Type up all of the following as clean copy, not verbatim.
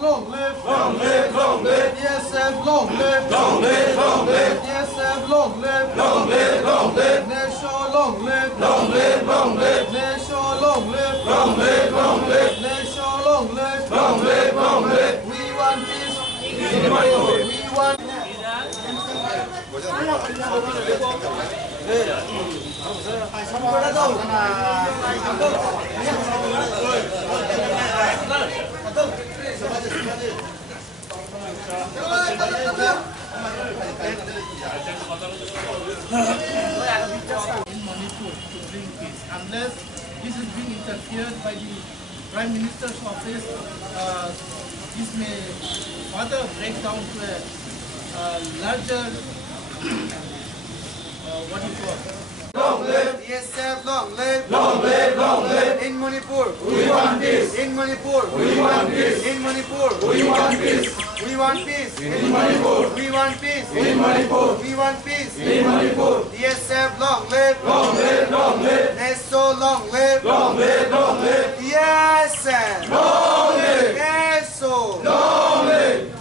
Long live, long live, long live. DSF, long live, long live, long live. DSF, long live, long live, long live. Nation, long live, long live, long live. Nation, long live, long live, long live. Nation, long live, long live, long live. We want peace. We want. In Manipur to bring peace. Unless this is being interfered by the Prime Minister's office, this may further break down to a larger, what do you call? Long live, DSF, long live, long live, long live. In Manipur, we want peace. In Manipur, we want peace. In Manipur, we want peace. We want peace. In Manipur, we want peace. In Manipur, we want peace. In Manipur, DSF, long live, long live, long live. Neso, long live, long live, long live. DSF, long live. Neso, long live.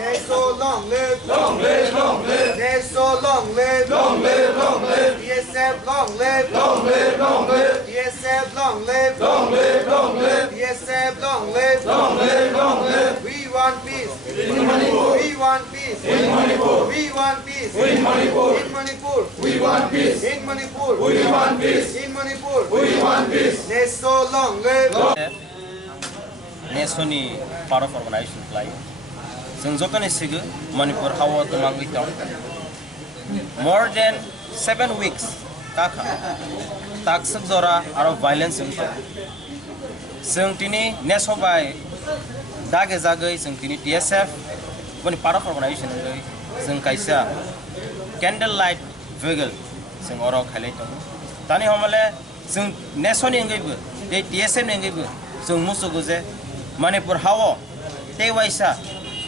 Neso, long live, long live, long live. Neso, long live, long live, long live. DSF, long live, long live, long live. DSF, long live, long live, long live. DSF, long live, long live, long live. We want peace. In Manipur, we want peace. In Manipur, we want peace. In Manipur, in Manipur, we want peace. In Manipur, we want peace. In Manipur, we want peace. Neso, long live. Nesoni part of organization play. Sengjokan isigu Manipur hawa tumang itong more than 7 weeks kaka taksuk zora aro violence into sengtini nesobai dage zagai sengtini DSF bani part of organization ngai seng kaisa candlelight vigil seng oro khalai tong tani homale seng nesoni ngai bu de DSF ngai bu seng musugu je Manipur hawa te waisa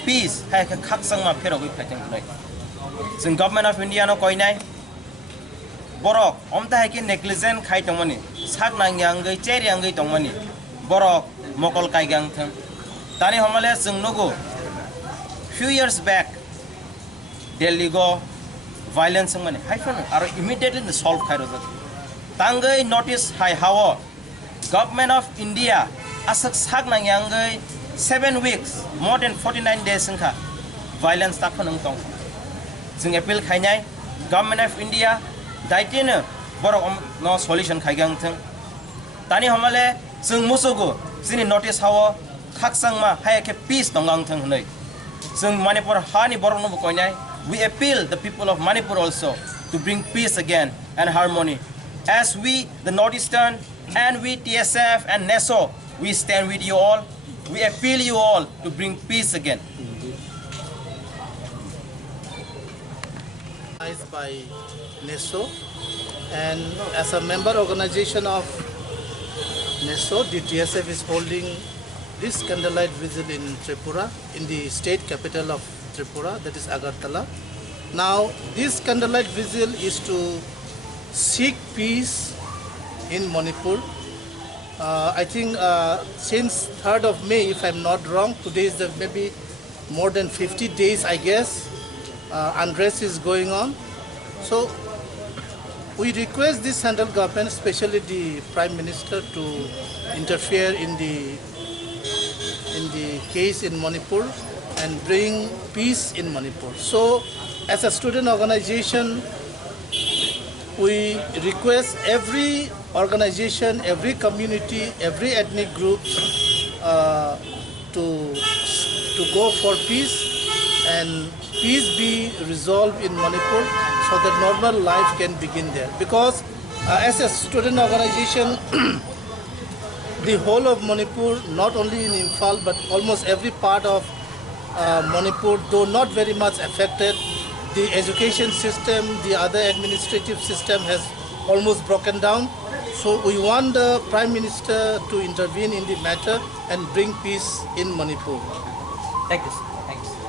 peace hai ka khak sang ma phero goi phaiteng nai sing government of India no koi nai borok omta hai ki negligent khai tongmani sak nang yang gai cher yang gai tongmani borok mokol kai gang thang tani homale sing nogo few years back Delhi go violence mane hai phone aro immediately the solve khai rozat tangai notice hai hawa government of India asak sak nang yang gai 7 weeks, more than 49 days sengkha violence tak pun tong. Seng appeal khainai government of India daitena borok no solution khaigang thang. Tani hamale seng musugo sini notice hawa khak sang ma hai ke peace tongang thang hnai. Seng Manipur hani borok no koinai. We appeal the people of Manipur also to bring peace again and harmony. As we the Northeastern and we TSF and NESO, we stand with you all. We appeal you all to bring peace again. By NESO, and as a member organization of NESO, the TSF is holding this candlelight vigil in Tripura, in the state capital of Tripura, that is Agartala. Now, this candlelight vigil is to seek peace in Manipur. I think since 3rd of May, if I'm not wrong, today is maybe more than 50 days, I guess, unrest is going on. So we request the central government, especially the Prime Minister, to interfere in the case in Manipur and bring peace in Manipur. So as a student organization, we request every organization, every community, every ethnic group to go for peace and peace be resolved in Manipur so that normal life can begin there. Because as a student organization, the whole of Manipur, not only in Imphal but almost every part of Manipur, though not very much affected, the education system, the other administrative system has almost broken down. So we want the Prime Minister to intervene in the matter and bring peace in Manipur. Thank you. Thank you.